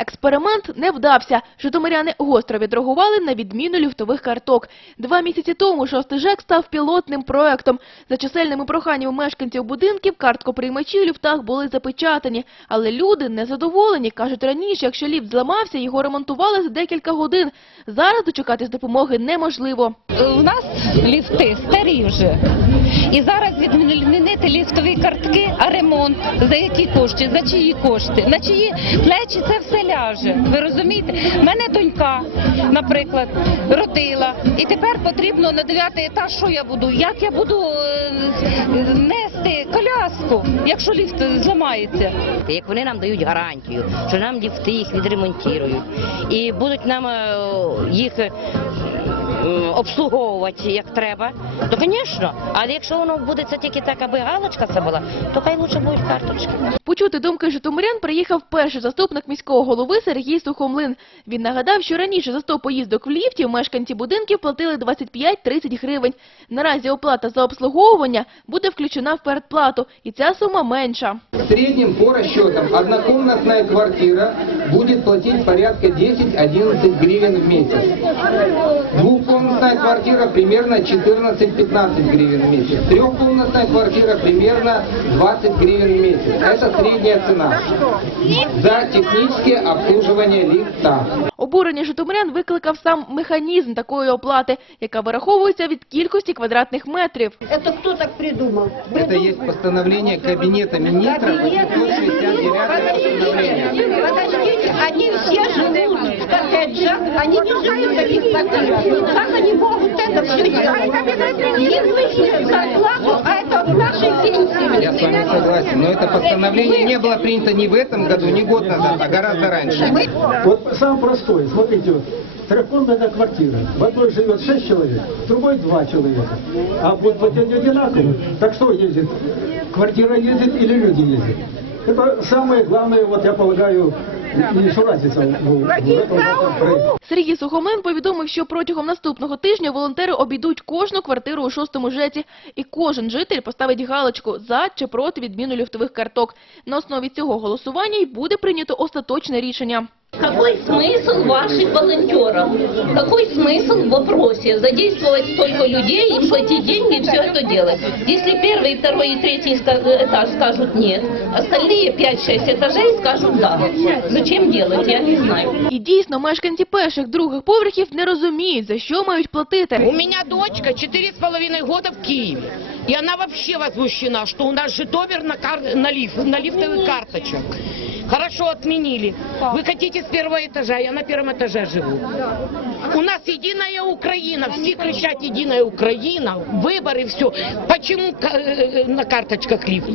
Експеримент не вдався. Житомиряни гостро відреагували на відміну люфтових карток. Два місяці тому шостий ЖЕК став пілотним проектом. За чисельними проханнями мешканців будинків карткоприймачі в люфтах були запечатані. Але люди незадоволені. Кажуть, раніше, якщо ліфт зламався, його ремонтували за декілька годин. Зараз дочекатись допомоги неможливо. У нас ліфти старі вже. І зараз відмінити ліфтові картки, а ремонт за які кошти, за чиї кошти, на чиї плечі це все ляже. Ви розумієте? Мене донька, наприклад, родила, і тепер потрібно на дев'ятий етаж, що я буду? Як я буду е, нести коляску, якщо ліфт зламається? Як вони нам дають гарантію, що нам ліфти їх відремонтують і будуть нам е, їх е, обслуговувати як треба, то звісно. Але якщо воно буде це тільки так, аби галочка це була, то хай лучше будуть карточки. Почути думки житомирян приїхав перший заступник міського голови Сергій Сухомлин. Він нагадав, що раніше за 100 поїздок в ліфті мешканці будинків платили 25-30 гривень. Наразі оплата за обслуговування буде включена в передплату, і ця сума менша. В среднем по расчетам однокомнатная квартира будет платить порядка 10-11 гривен в месяц. Двухкомнатная квартира примерно 14-15 гривен в месяц. Трехкомнатная квартира примерно 20 гривен в месяц средняя цена за техническое обслуживание лифта. Обурення житомирян викликав сам механізм такої оплати, яка вираховується від кількості квадратних метрів. Это кто так придумал? Это есть постановление Кабинета министров 869 постановление. Подождите, они все живут в коттеджах, они не живут в таких квартирах. Как они могут это все Я с вами согласен, но это постановление не было принято ни в этом году, ни год назад, а гораздо раньше. Вот самый простой, смотрите, вот, трехкомнатная квартира. В одной живет шесть человек, в другой два человека. А будут платить одинаково. Так что ездит? Квартира ездит или люди ездят? Это самое главное, вот я полагаю, Сергій Сухомлин повідомив, що протягом наступного тижня волонтери обійдуть кожну квартиру у шостому ЖЕЦі, і кожен житель поставить галочку «за» чи «проти» відміну ліфтових карток. На основі цього голосування й буде прийнято остаточне рішення. Какой смысл ваших волонтеров? Какой смысл в вопросе задействовать столько людей, им платить деньги и все это делать? Если первый, второй и третий ска- этаж скажут нет, остальные 5-6 этажей скажут да. Зачем делать, я не знаю. І дійсно, мешканці перших, других поверхів не розуміють, за що мають У платити. меня дочка четыре с половиной года в Киеве. И она вообще возмущена, что у нас Житомир на, кар- на, лиф- на лифтовых карточках. Хорошо отменили. Вы хотите с первого этажа, я на первом этаже живу. У нас единая Украина, все кричат единая Украина, выборы, все. Почему ка- э, на карточках лифт?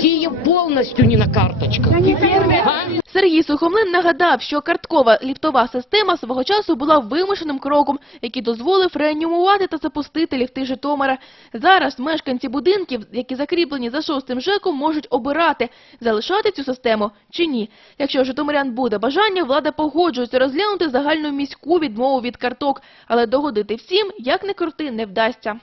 Киев полностью не на карточках. А? Сергій Сухомлин нагадав, що карткова ліфтова система свого часу була вимушеним кроком, який дозволив реанімувати та запустити ліфти Житомира. Зараз мешканці будинків, які закріплені за шостим ЖЕКом, можуть обирати, залишати цю систему чи ні. Якщо у житомирян буде бажання, влада погоджується розглянути загальну міську відмову від карток, але догодити всім, як не крути, не вдасться.